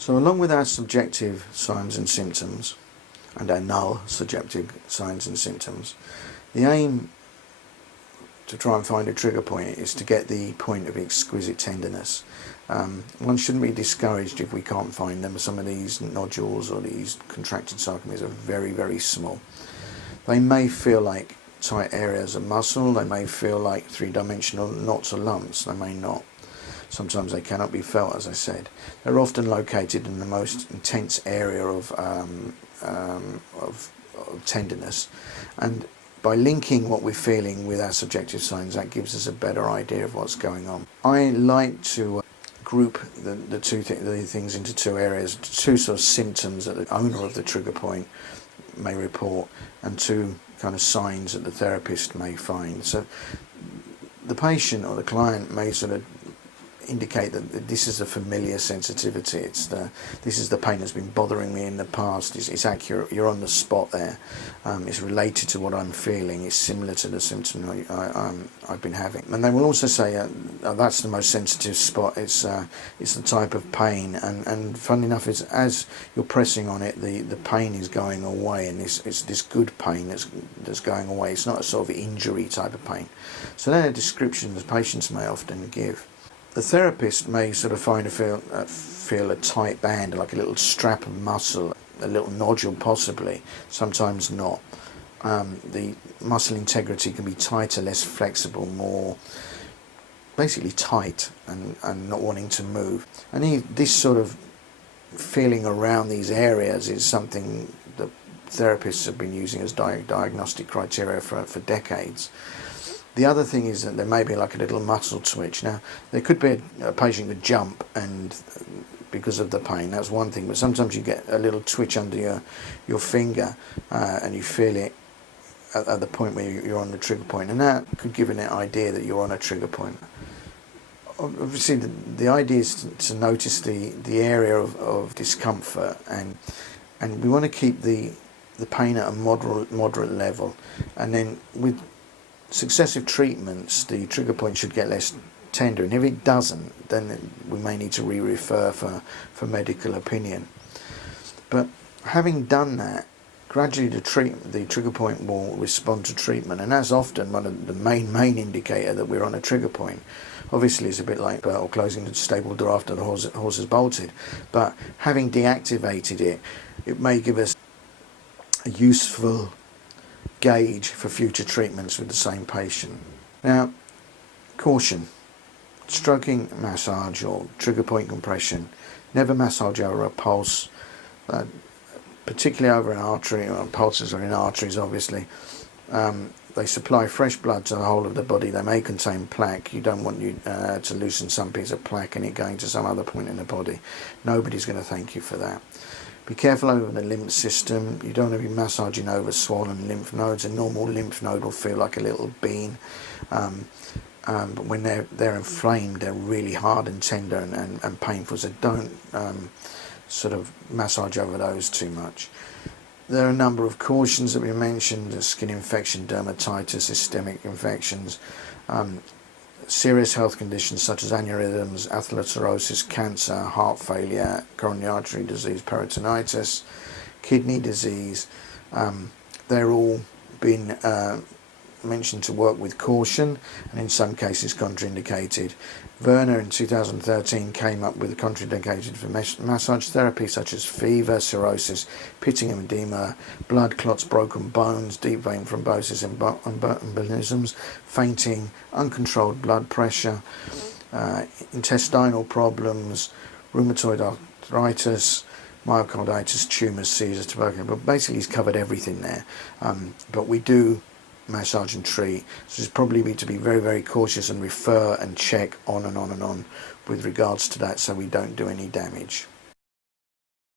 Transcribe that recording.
So along with our subjective signs and symptoms, and our null subjective signs and symptoms, the aim to try and find a trigger point is to get the point of exquisite tenderness. One shouldn't be discouraged if we can't find them. Some of these nodules or these contracted sarcomeres are very, very small. They may feel like tight areas of muscle, they may feel like three-dimensional knots or lumps, they may not. Sometimes they cannot be felt, as I said. They're often located in the most intense area of tenderness, and by linking what we're feeling with our subjective signs, that gives us a better idea of what's going on. I like to group the things into two areas, two sort of symptoms that the owner of the trigger point may report, and two kind of signs that the therapist may find. So the patient or the client may sort of indicate that this is a familiar sensitivity. This is the pain that's been bothering me in the past. It's accurate. You're on the spot there. It's related to what I'm feeling. It's similar to the symptom I've been having. And they will also say that's the most sensitive spot. It's the type of pain. And funny enough, is as you're pressing on it, the pain is going away, and it's this good pain that's going away. It's not a sort of injury type of pain. So they're descriptions patients may often give. The therapist may sort of feel a tight band, like a little strap of muscle, a little nodule possibly, sometimes not. The muscle integrity can be tighter, less flexible, more basically tight and not wanting to move. And this sort of feeling around these areas is something that therapists have been using as diagnostic criteria for decades. The other thing is that there may be like a little muscle twitch. Now, there could be a patient could jump and because of the pain, that's one thing, but sometimes you get a little twitch under your finger and you feel it at the point where you're on the trigger point, and that could give an idea that you're on a trigger point. Obviously, the idea is to notice the area of discomfort, and we want to keep the pain at a moderate level, and then with successive treatments, the trigger point should get less tender, and if it doesn't, then we may need to re-refer for medical opinion. But having done that, gradually the trigger point will respond to treatment, and that's often one of the main indicator that we're on a trigger point. Obviously, it's a bit like closing the stable door after the horse has bolted, but having deactivated it may give us a useful gauge for future treatments with the same patient. Now, caution: stroking, massage or trigger point compression, never massage over a pulse, particularly over an artery, or pulses are in arteries obviously. They supply fresh blood to the whole of the body. They may contain plaque. You don't want to loosen some piece of plaque and it going to some other point in the body. Nobody's going to thank you for that. Be careful over the lymph system. You don't want to be massaging over swollen lymph nodes. A normal lymph node will feel like a little bean, but when they're inflamed, they're really hard and tender and painful. So don't sort of massage over those too much. There are a number of cautions that we mentioned: skin infection, dermatitis, systemic infections, serious health conditions such as aneurysms, atherosclerosis, cancer, heart failure, coronary artery disease, peritonitis, kidney disease. They're all been mentioned to work with caution, and in some cases contraindicated. Werner in 2013 came up with contraindicated for massage therapy such as fever, cirrhosis, pitting edema, blood clots, broken bones, deep vein thrombosis, embolisms, fainting, uncontrolled blood pressure, intestinal problems, rheumatoid arthritis, myocarditis, tumours, seizures, tuberculosis. But basically he's covered everything there. But we do massage and treat, so it's probably to be very, very cautious and refer and check on and on and on with regards to that, so we don't do any damage.